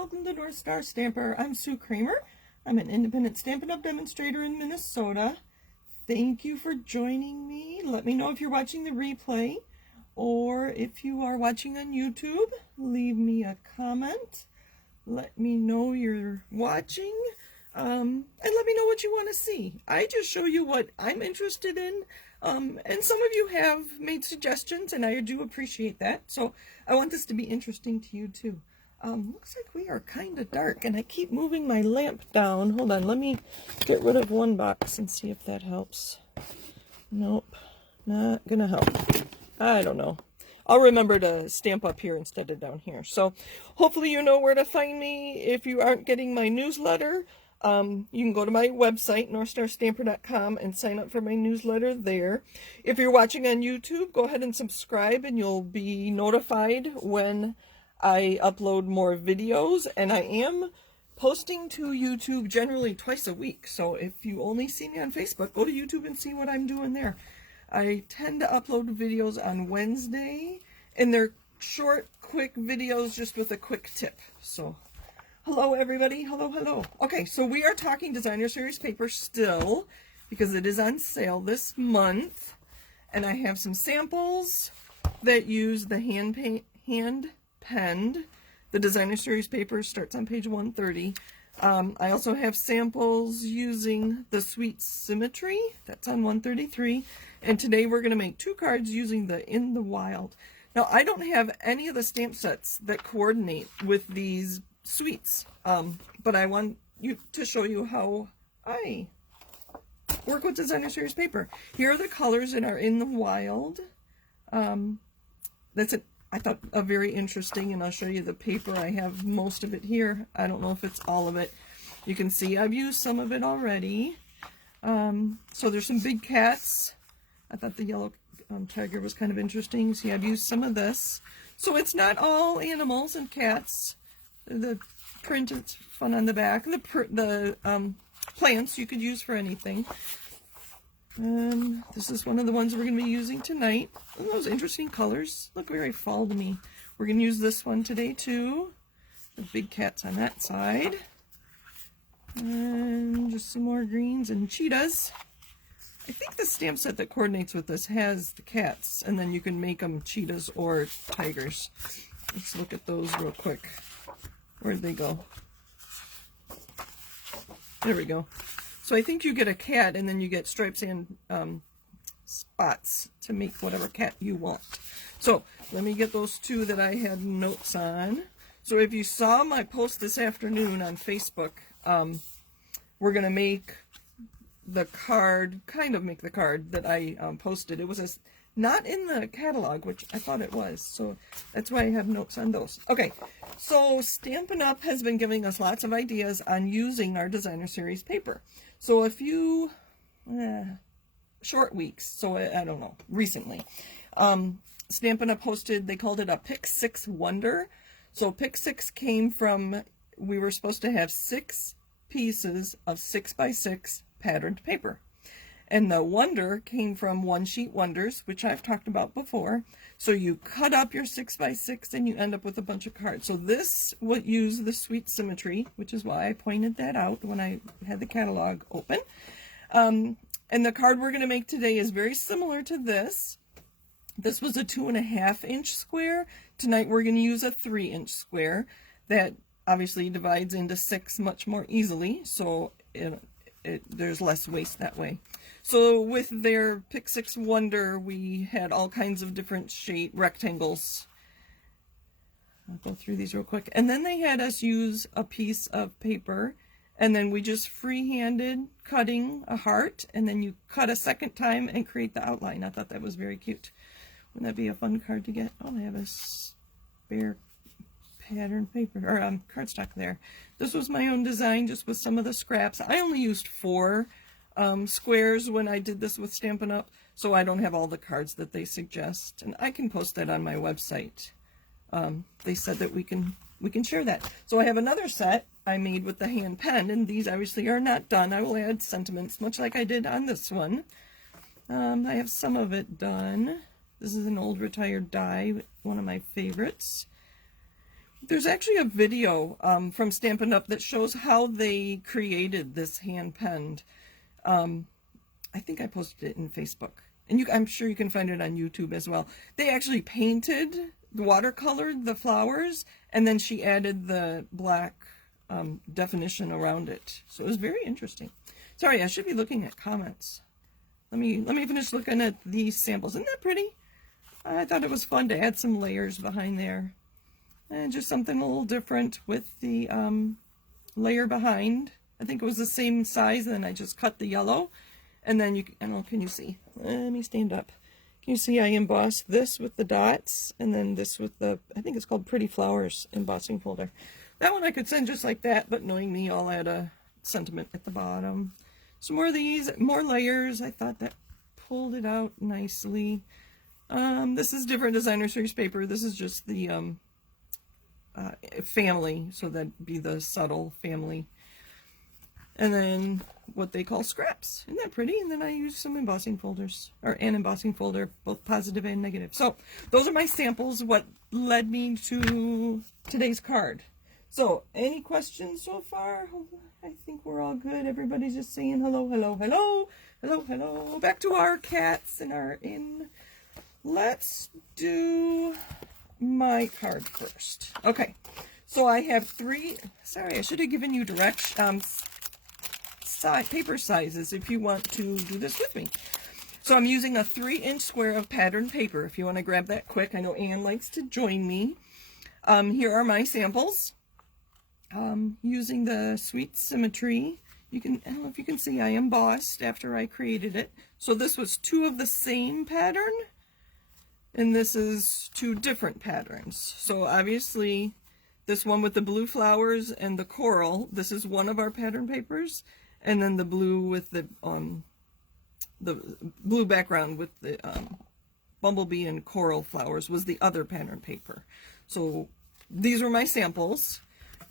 welcome to North Star Stamper. I'm Sue Kremer. I'm an independent Stampin' Up! Demonstrator in Minnesota. Thank you for joining me. Let me know if you're watching the replay or if you are watching on YouTube. Leave me a comment. Let me know you're watching and let me know what you want to see. I just show you what I'm interested in. And some of you have made suggestions, and I do appreciate that. So I want this to be interesting to you too. Looks like we are kind of dark, and I keep moving my lamp down. Hold on, let me get rid of one box and see if that helps. Nope, not gonna help. I don't know. I'll remember to stamp up here instead of down here. So hopefully you know where to find me. If you aren't getting my newsletter, you can go to my website, northstarstamper.com, and sign up for my newsletter there. If you're watching on YouTube, go ahead and subscribe, and you'll be notified when I upload more videos. And I am posting to YouTube generally twice a week. So if you only see me on Facebook, go to YouTube and see what I'm doing there. I tend to upload videos on Wednesday, and they're short, quick videos just with a quick tip. So hello everybody, hello. Okay, so we are talking Designer Series paper still because it is on sale this month, and I have some samples that use the hand penned. The Designer Series paper starts on page 130. I also have samples using the Sweet Symmetry, that's on 133, and today we're going to make 2 cards using the In the Wild. Now I don't have any of the stamp sets that coordinate with these sweets, but I want to show you how I work with Designer Series paper. Here are the colors that are In the Wild. That's it. I thought a very interesting, and I'll show you the paper. I have most of it here. I don't know if it's all of it. You can see I've used some of it already. So there's some big cats. I thought the yellow tiger was kind of interesting. See, I've used some of this. So it's not all animals and cats. The print is fun on the back. The plants you could use for anything. This is one of the ones we're going to be using tonight. Oh, those interesting colors. Look very fall to me. We're going to use this one today too. The big cats on that side. And just some more greens and cheetahs. I think the stamp set that coordinates with this has the cats, and then you can make them cheetahs or tigers. Let's look at those real quick. Where'd they go? There we go. So I think you get a cat, and then you get stripes and spots to make whatever cat you want. So let me get those 2 that I had notes on. So if you saw my post this afternoon on Facebook, we're going to make the card, make the card that I posted. It was not in the catalog, which I thought it was. So that's why I have notes on those. Okay, so Stampin' Up! Has been giving us lots of ideas on using our Designer Series paper. So a few short weeks, so I don't know, recently, Stampin' Up! Posted, they called it a Pick 6 Wonder. So Pick 6 came from, we were supposed to have 6 pieces of 6x6 patterned paper. And the Wonder came from One Sheet Wonders, which I've talked about before. So you cut up your 6x6 and you end up with a bunch of cards. So this would use the Sweet Symmetry, which is why I pointed that out when I had the catalog open. And the card we're going to make today is very similar to this. This was a 2.5 inch square. Tonight we're going to use a 3 inch square that obviously divides into 6 much more easily. So there's less waste that way. So with their Pick 6 Wonder, we had all kinds of different shape rectangles. I'll go through these real quick. And then they had us use a piece of paper, and then we just freehanded cutting a heart, and then you cut a second time and create the outline. I thought that was very cute. Wouldn't that be a fun card to get? Oh, I have a spare pattern paper, or cardstock there. This was my own design, just with some of the scraps. I only used 4 squares when I did this with Stampin' Up, so I don't have all the cards that they suggest, and I can post that on my website. They said that we can share that. So I have another set I made with the hand pen, and these obviously are not done. I will add sentiments, much like I did on this one. I have some of it done. This is an old retired die, one of my favorites. There's actually a video from Stampin' Up! That shows how they created this hand-penned. I think I posted it in Facebook. And I'm sure you can find it on YouTube as well. They actually painted, watercolored the flowers, and then she added the black definition around it. So it was very interesting. Sorry, I should be looking at comments. Let me finish looking at these samples. Isn't that pretty? I thought it was fun to add some layers behind there. And just something a little different with the layer behind. I think it was the same size, and then I just cut the yellow. And then I don't know, can you see? Let me stand up. Can you see I embossed this with the dots, and then this with the, I think it's called Pretty Flowers embossing folder. That one I could send just like that, but knowing me, I'll add a sentiment at the bottom. Some more of these, more layers. I thought that pulled it out nicely. This is different designer series paper. This is just the family, so that'd be the subtle family. And then what they call scraps. Isn't that pretty? And then I use some embossing folders, or an embossing folder, both positive and negative. So those are my samples, what led me to today's card. So any questions so far? I think we're all good. Everybody's just saying hello, hello, hello, hello, hello. Back to our cats and our in. Let's do my card first. Okay, so I have three. Sorry, I should have given you paper sizes if you want to do this with me. So I'm using a 3-inch square of patterned paper. If you want to grab that quick, I know Anne likes to join me. Here are my samples. Using the Sweet Symmetry. I don't know if you can see, I embossed after I created it. So this was 2 of the same pattern, and this is 2 different patterns. So obviously this one with the blue flowers and the coral, this is one of our pattern papers, and then the blue with the blue background with the bumblebee and coral flowers was the other pattern paper. So these were my samples,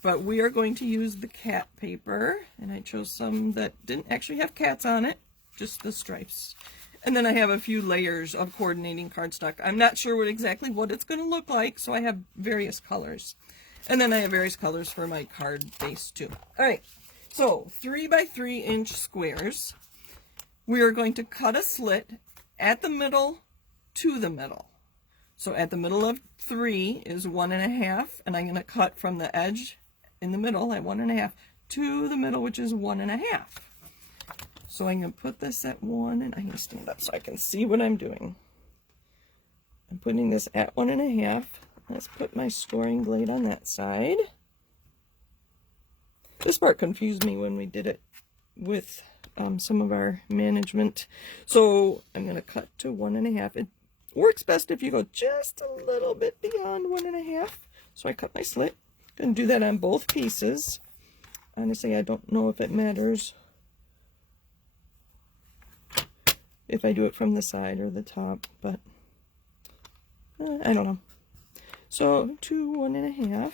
but we are going to use the cat paper, and I chose some that didn't actually have cats on it, just the stripes. And then I have a few layers of coordinating cardstock. I'm not sure exactly what it's going to look like, so I have various colors. And then I have various colors for my card base too. All right, so 3 by 3 inch squares. We are going to cut a slit at the middle to the middle. So at the middle of 3 is 1.5, and I'm going to cut from the edge in the middle at 1.5 to the middle, which is 1.5. So I'm going to put this at 1, and I'm going to stand up so I can see what I'm doing. I'm putting this at 1.5. Let's put my scoring blade on that side. This part confused me when we did it with some of our management. So I'm going to cut to 1.5. It works best if you go just a little bit beyond 1.5. So I cut my slit. Going to do that on both pieces. Honestly, I don't know if it matters if I do it from the side or the top, but I don't know. So to 1.5, I'm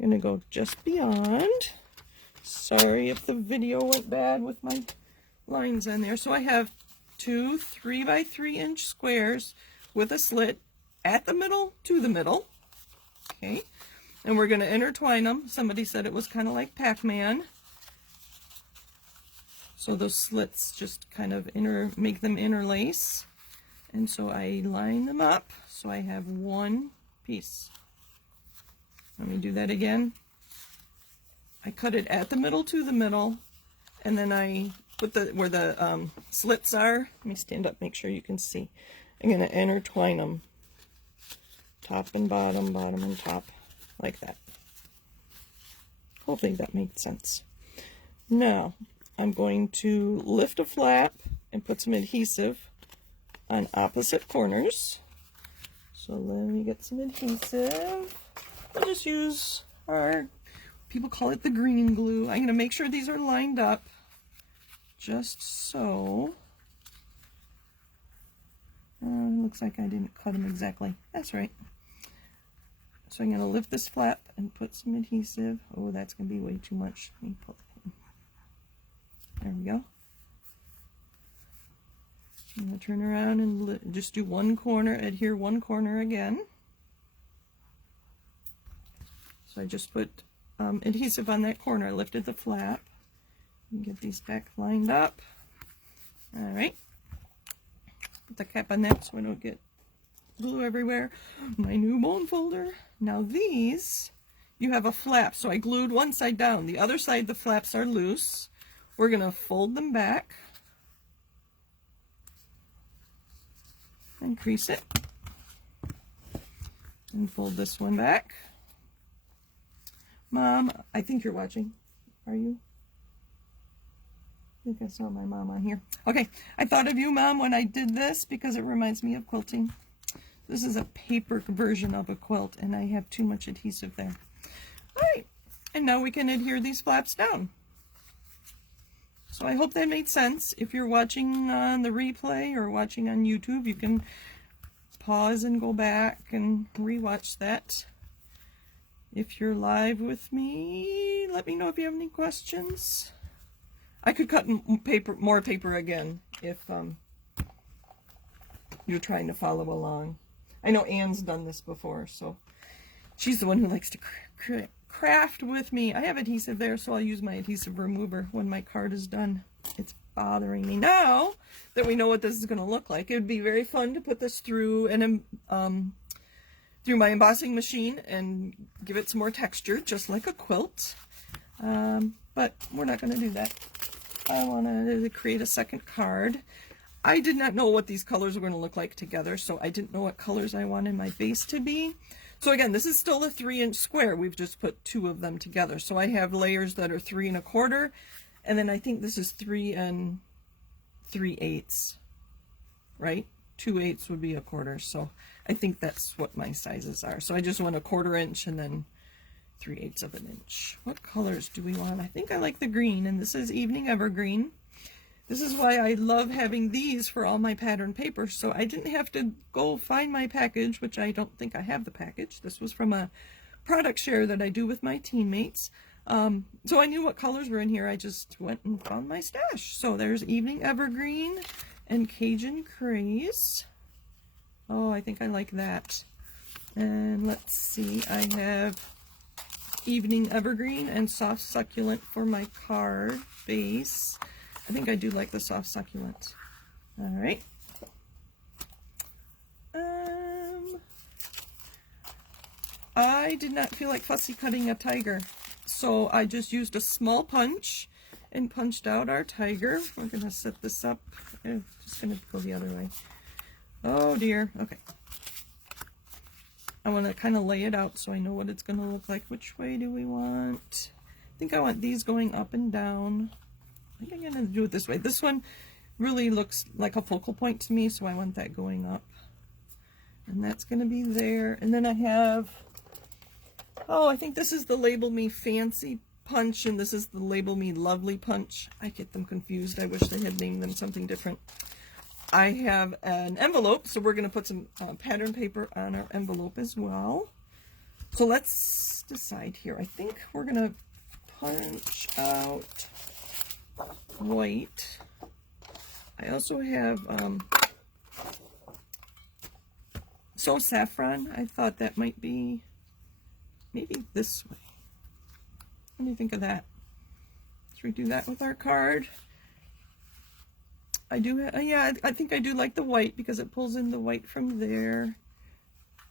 going to go just beyond. Sorry if the video went bad with my lines on there. So I have 2 3 by 3 inch squares with a slit at the middle to the middle. Okay, and we're going to intertwine them. Somebody said it was kind of like Pac-Man. So those slits just kind of make them interlace. And so I line them up so I have one piece. Let me do that again. I cut it at the middle to the middle, and then I put where the slits are. Let me stand up, make sure you can see. I'm going to intertwine them, top and bottom, bottom and top, like that. Hopefully that made sense. Now I'm going to lift a flap and put some adhesive on opposite corners. So let me get some adhesive. I'll just use people call it the green glue. I'm going to make sure these are lined up just so. Looks like I didn't cut them exactly. That's right. So I'm going to lift this flap and put some adhesive. Oh, that's going to be way too much. Let me pull it in. There we go. I'm going to turn around and just do one corner, adhere one corner again. So I just put adhesive on that corner. I lifted the flap and get these back lined up. All right. Put the cap on that so I don't get glue everywhere. My new bone folder. Now these, you have a flap. So I glued one side down. The other side, the flaps are loose. We're going to fold them back and crease it. And fold this one back. Mom, I think you're watching. Are you? I think I saw my mom on here. Okay, I thought of you, Mom, when I did this because it reminds me of quilting. This is a paper version of a quilt, and I have too much adhesive there. All right, and now we can adhere these flaps down. So I hope that made sense. If you're watching on the replay or watching on YouTube, you can pause and go back and rewatch that. If you're live with me, let me know if you have any questions. I could cut more paper again if you're trying to follow along. I know Anne's done this before, so she's the one who likes to craft with me. I have adhesive there, so I'll use my adhesive remover when my card is done. It's bothering me. Now that we know what this is going to look like, it would be very fun to put this through through my embossing machine and give it some more texture, just like a quilt. But we're not going to do that. I want to create a second card. I did not know what these colors were going to look like together, so I didn't know what colors I wanted my base to be. So again, this is still a 3-inch square. We've just put 2 of them together. So I have layers that are 3 1/4, and then I think this is 3 3/8, right? 2/8 would be 1/4. So I think that's what my sizes are. So I just want a 1/4 inch and then 3/8 of an inch. What colors do we want? I think I like the green, and this is Evening Evergreen. This is why I love having these for all my pattern paper, so I didn't have to go find my package, which I don't think I have the package. This was from a product share that I do with my teammates. So I knew what colors were in here. I just went and found my stash. So there's Evening Evergreen and Cajun Craze. Oh, I think I like that. And let's see, I have Evening Evergreen and Soft Succulent for my card base. I think I do like the Soft Succulent. All right. I did not feel like fussy cutting a tiger, so I just used a small punch and punched out our tiger. We're going to set this up. I'm just going to go the other way. Oh dear. Okay. I want to kind of lay it out so I know what it's going to look like. Which way do we want? I think I want these going up and down. I think I'm going to do it this way. This one really looks like a focal point to me, so I want that going up. And that's going to be there. And then I have, oh, I think this is the Label Me Fancy punch, and this is the Label Me Lovely punch. I get them confused. I wish they had named them something different. I have an envelope, so we're going to put some pattern paper on our envelope as well. So let's decide here. I think we're going to punch out white. I also have So Saffron. I thought that might be maybe this way. What do you think of that? Should we do that with our card? I do have, yeah, I think I do like the white because it pulls in the white from there.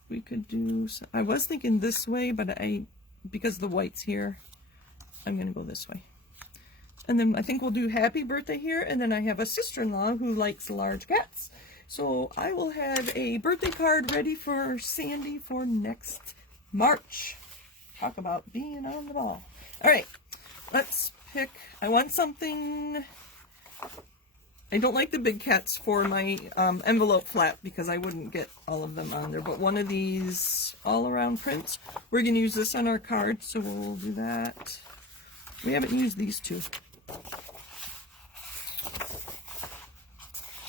We could do, I was thinking this way, but because the white's here, I'm going to go this way. And then I think we'll do Happy Birthday here, and then I have a sister-in-law who likes large cats. So I will have a birthday card ready for Sandy for next March. Talk about being on the ball. All right, let's pick, I want something, I don't like the big cats for my envelope flap because I wouldn't get all of them on there, but one of these all-around prints. We're going to use this on our card, so we'll do that. We haven't used these two.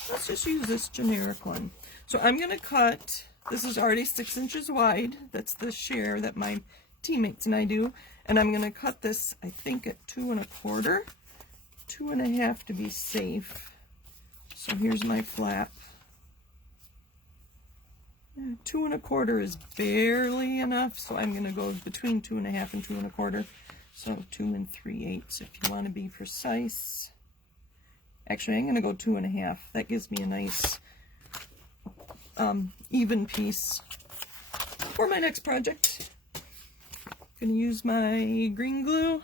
Let's just use this generic one. So I'm going to cut, this is already 6 inches wide. That's the share that my teammates and I do. And I'm going to cut this, I think, at 2 1/4, 2 1/2 to be safe. So here's my flap. 2 1/4 is barely enough, so I'm going to go between 2 1/2 and 2 1/4. So 2 3/8 if you want to be precise. Actually, I'm going to go 2 1/2. That gives me a nice even piece for my next project. I'm going to use my green glue.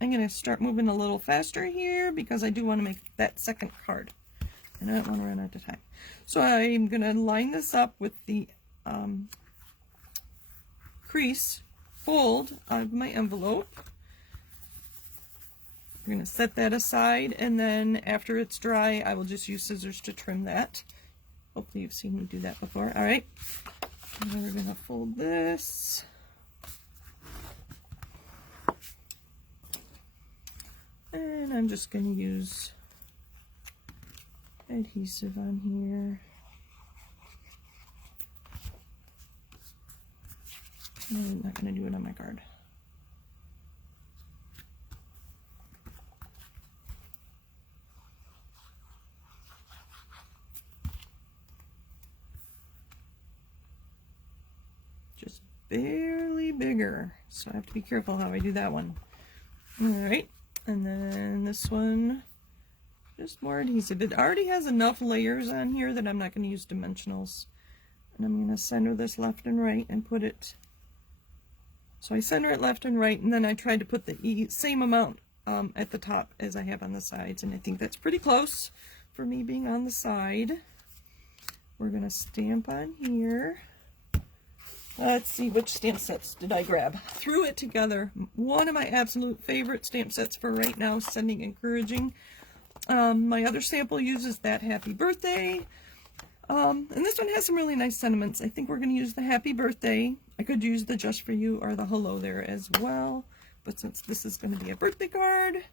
I'm going to start moving a little faster here because I do want to make that second card. And I don't want to run out of time. So I'm going to line this up with the crease fold of my envelope. We're going to set that aside, and then after it's dry, I will just use scissors to trim that. Hopefully you've seen me do that before. All right. And then we're going to fold this. And I'm just going to use adhesive on here. I'm not going to do it on my card. Just barely bigger, so I have to be careful how I do that one. All right, and then this one, just more adhesive. It already has enough layers on here that I'm not going to use dimensionals. And I'm going to center this left and right and put it, so I center it left and right, and then I try to put the same amount at the top as I have on the sides, and I think that's pretty close for me being on the side. We're going to stamp on here. Let's see, which stamp sets did I grab? Threw it together. One of my absolute favorite stamp sets for right now, Sending Encouraging. My other sample uses that Happy Birthday. And this one has some really nice sentiments. I think we're going to use the Happy Birthday. I could use the Just For You or the Hello there as well. But since this is going to be a birthday card,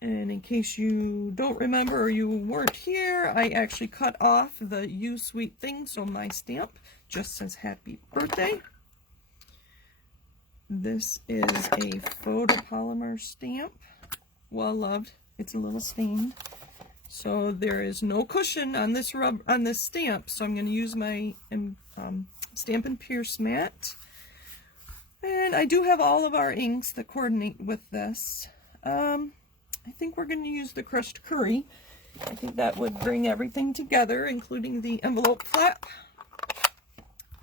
and in case you don't remember or you weren't here, I actually cut off the You Sweet Thing, so my stamp just says Happy Birthday. This is a photopolymer stamp. Well loved. It's a little stained. So there is no cushion on this stamp, so I'm going to use my Stampin' Pierce mat. And I do have all of our inks that coordinate with this. I think we're going to use the crushed curry. I think that would bring everything together, including the envelope flap.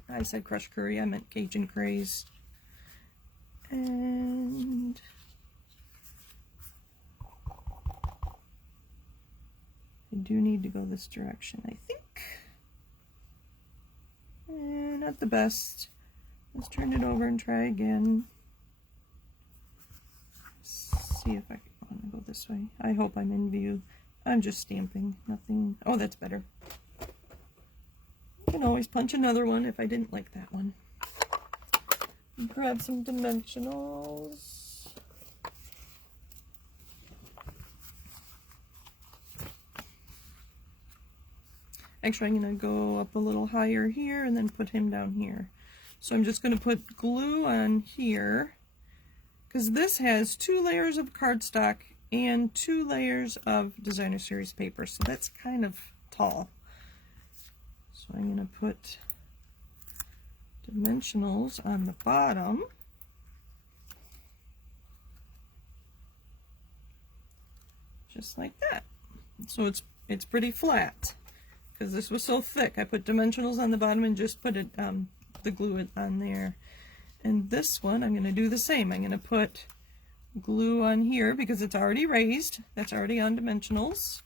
I said crushed curry, I meant Cajun Craze. And I do need to go this direction, I think. And not the best. Let's turn it over and try again. See if I want to go this way. I hope I'm in view. I'm just stamping, nothing. Oh, that's better. I can always punch another one if I didn't like that one. Grab some dimensionals. Actually, I'm going to go up a little higher here and then put him down here. So I'm just going to put glue on here, because this has 2 layers of cardstock and 2 layers of Designer Series paper, so that's kind of tall. So I'm going to put dimensionals on the bottom. Just like that. So it's pretty flat, because this was so thick. I put dimensionals on the bottom and just put it the glue on there. And this one I'm going to do the same. I'm going to put glue on here because it's already raised. That's already on dimensionals.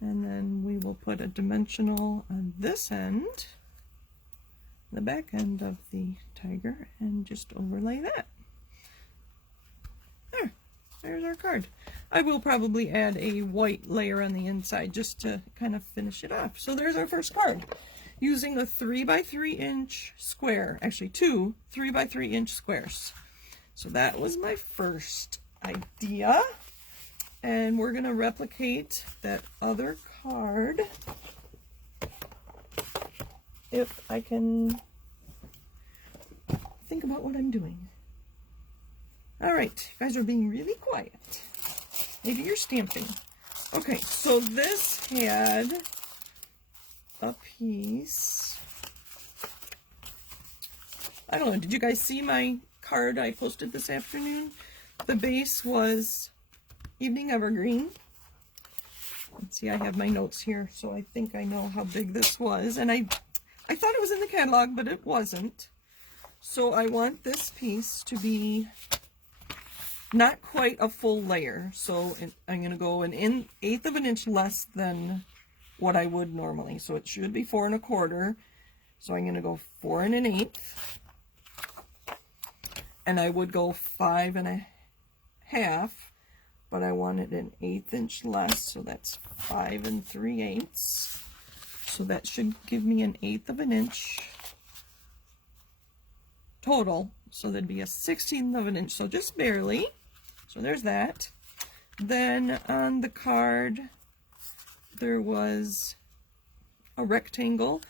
And then we will put a dimensional on this end, the back end of the tiger, and just overlay that. There's our card. I will probably add a white layer on the inside just to kind of finish it off. So there's our first card, using a 3 by 3 inch square, actually 2 3 by 3 inch squares. So that was my first idea, and we're going to replicate that other card if I can think about what I'm doing. All right, you guys are being really quiet. Maybe you're stamping. Okay, so this had a piece I don't know, did you guys see my card I posted this afternoon? The base was Evening Evergreen. Let's see, I have my notes here, so I think I know how big this was. And I thought it was in the catalog, but it wasn't. So I want this piece to be not quite a full layer. So I'm going to go an 1/8 of an inch less than what I would normally. So it should be 4 1/4. So I'm going to go 4 1/8. And I would go 5 1/2, but I wanted an 1/8 inch less, so that's 5 3/8. So that should give me an 1/8 of an inch total. So that'd be a 1/16 of an inch, so just barely. So there's that. Then on the card, there was a rectangle.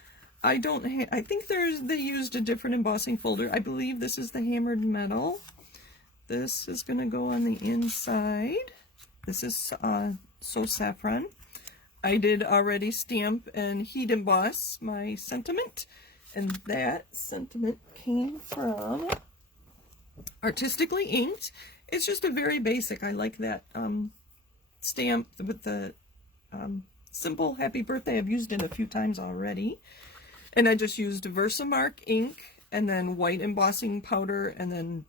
I think they used a different embossing folder. I believe this is the hammered metal. This is going to go on the inside. This is So Saffron. I did already stamp and heat emboss my sentiment, and that sentiment came from Artistically Inked. It's just a very basic. I like that stamp with the simple happy birthday. I've used it a few times already. And I just used Versamark ink and then white embossing powder, and then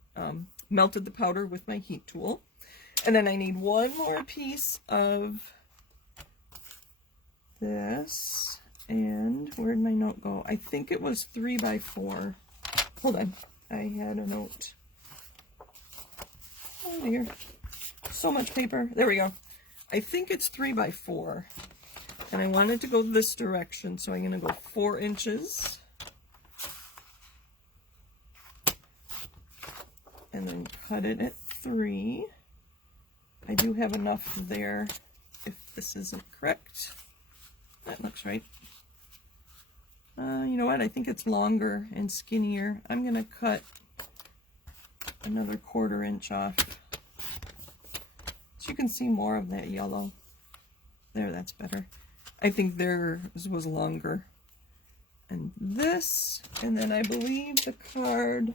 melted the powder with my heat tool. And then I need one more piece of this. And where'd my note go? I think it was 3 by 4. Hold on. I had a note. Oh dear. So much paper. There we go. I think it's 3 by 4. And I wanted to go this direction, so I'm going to go 4 inches. And then cut it at 3. I do have enough there if this isn't correct. That looks right. You know what? I think it's longer and skinnier. I'm going to cut another 1/4 inch off, so you can see more of that yellow. There, that's better. I think theirs was longer. And this, and then I believe the card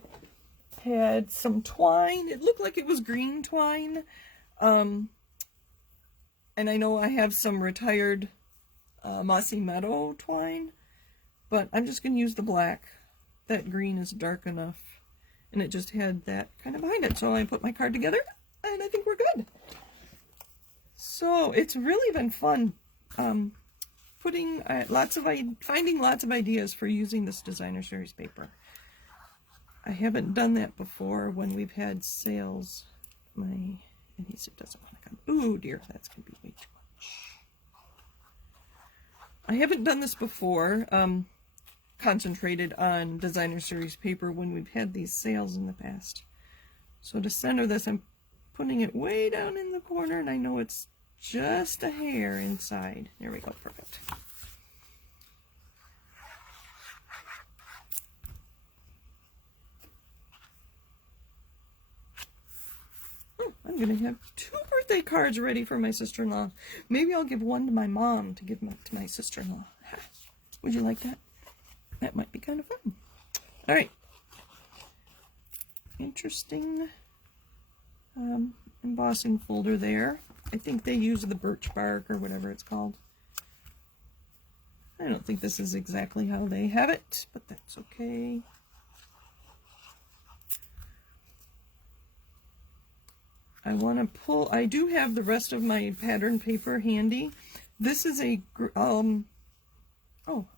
had some twine. It looked like it was green twine. And I know I have some retired Mossy Meadow twine, but I'm just going to use the black. That green is dark enough, and it just had that kind of behind it. So I put my card together, and I think we're good. So it's really been fun finding lots of ideas for using this designer series paper. I haven't done that before when we've had sales. My adhesive doesn't want to come. Oh dear, that's going to be way too much. I haven't done this before, concentrated on designer series paper when we've had these sales in the past. So to center this, I'm putting it way down in the corner, and I know it's just a hair inside. There we go, perfect. Oh, I'm going to have 2 birthday cards ready for my sister-in-law. Maybe I'll give one to my mom to give to my sister-in-law. Would you like that? That might be kind of fun. All right. Interesting embossing folder there. I think they use the birch bark or whatever it's called. I don't think this is exactly how they have it, but that's okay. I want to pull, I do have the rest of my pattern paper handy. This is a, oh,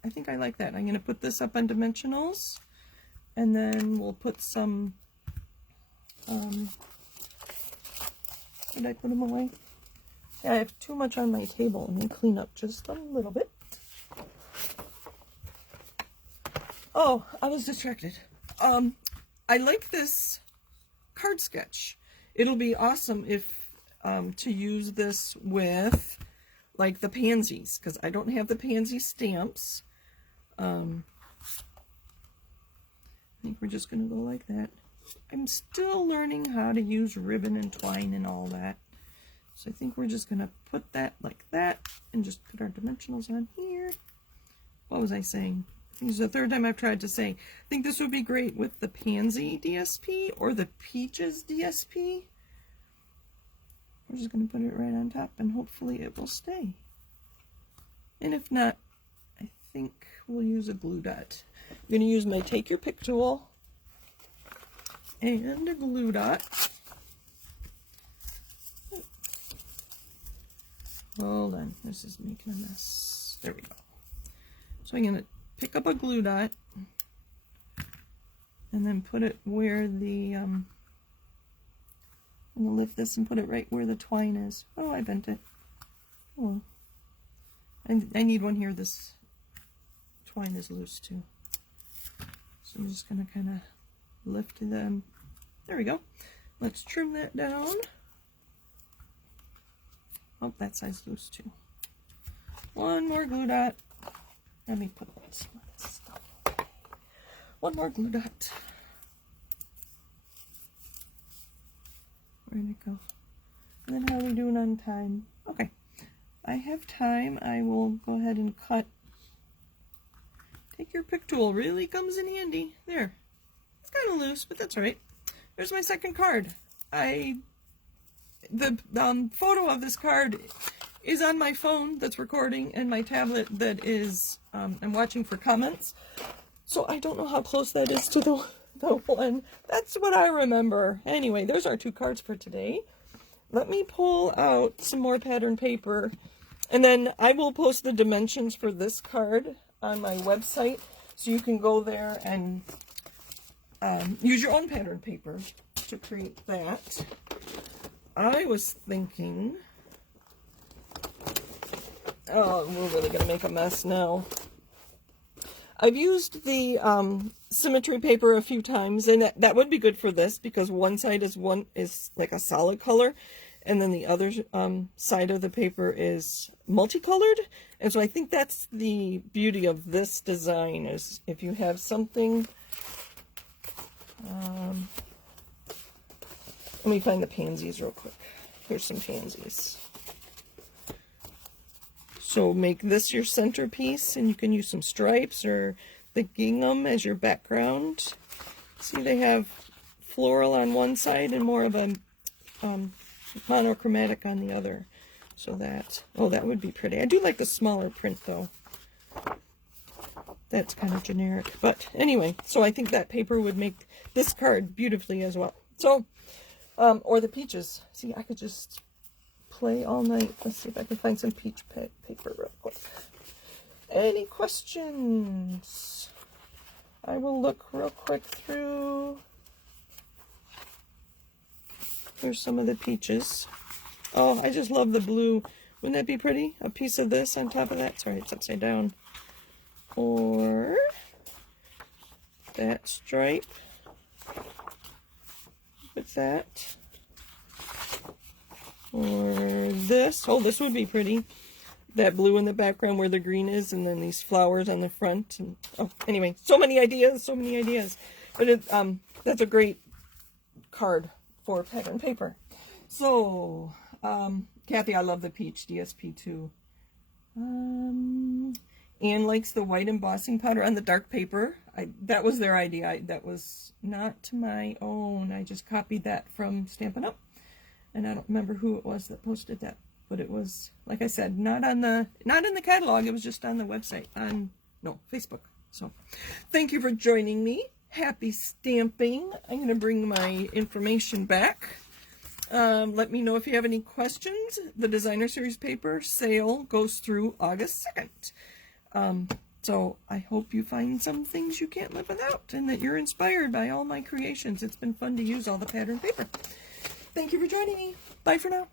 I think I like that. I'm going to put this up on dimensionals, and then we'll put some, did I put them away? Yeah, I have too much on my table. Let me clean up just a little bit. Oh, I was distracted. I like this card sketch. It'll be awesome if to use this with like the pansies, because I don't have the pansy stamps. I think we're just going to go like that. I'm still learning how to use ribbon and twine and all that. So I think we're just going to put that like that and just put our dimensionals on here. What was I saying? This is the third time I've tried to say. I think this would be great with the Pansy DSP or the Peaches DSP. We're just going to put it right on top and hopefully it will stay. And if not, I think we'll use a glue dot. I'm going to use my Take Your Pick tool and a glue dot. Hold on, this is making a mess. There we go. So I'm going to pick up a glue dot and then put it where the, I'm going to lift this and put it right where the twine is. Oh, I bent it. Oh, I need one here. This twine is loose too. So I'm just going to kind of lift them. There we go. Let's trim that down. Oh, that side's loose too. One more glue dot. Let me put some of this stuff away. One more glue dot. Where'd it go? And then how are we doing on time? Okay. I have time. I will go ahead and cut. Take Your Pick tool really comes in handy. There. It's kind of loose, but that's all right. There's my second card. The photo of this card is on my phone that's recording and my tablet that is, I'm watching for comments. So I don't know how close that is to the one. That's what I remember. Anyway, those are 2 cards for today. Let me pull out some more pattern paper and then I will post the dimensions for this card on my website so you can go there and use your own pattern paper to create that. I was thinking, oh, we're really going to make a mess now. I've used the symmetry paper a few times, and that would be good for this because one side is like a solid color, and then the other side of the paper is multicolored. And so I think that's the beauty of this design is if you have something. Let me find the pansies real quick. Here's some pansies. So make this your centerpiece, and you can use some stripes or the gingham as your background. See, they have floral on one side and more of a monochromatic on the other. So that, oh, that would be pretty. I do like the smaller print, though. That's kind of generic. But anyway, so I think that paper would make this card beautifully as well. So, or the peaches. See, I could just play all night. Let's see if I can find some peach paper real quick. Any questions? I will look real quick through. Here's some of the peaches. Oh, I just love the blue. Wouldn't that be pretty? A piece of this on top of that. Sorry, it's upside down. Or that stripe with that. Or this. Oh, this would be pretty. That blue in the background where the green is, and then these flowers on the front. And oh, anyway, so many ideas, so many ideas. But it, that's a great card for pattern paper. So, Kathy, I love the peach DSP too. Anne likes the white embossing powder on the dark paper. That was their idea. That was not my own. I just copied that from Stampin' Up. And I don't remember who it was that posted that. But it was, like I said, not in the catalog. It was just on the website, on Facebook. So, thank you for joining me. Happy stamping. I'm going to bring my information back. Let me know if you have any questions. The Designer Series paper sale goes through August 2nd. So I hope you find some things you can't live without and that you're inspired by all my creations. It's been fun to use all the pattern paper. Thank you for joining me. Bye for now.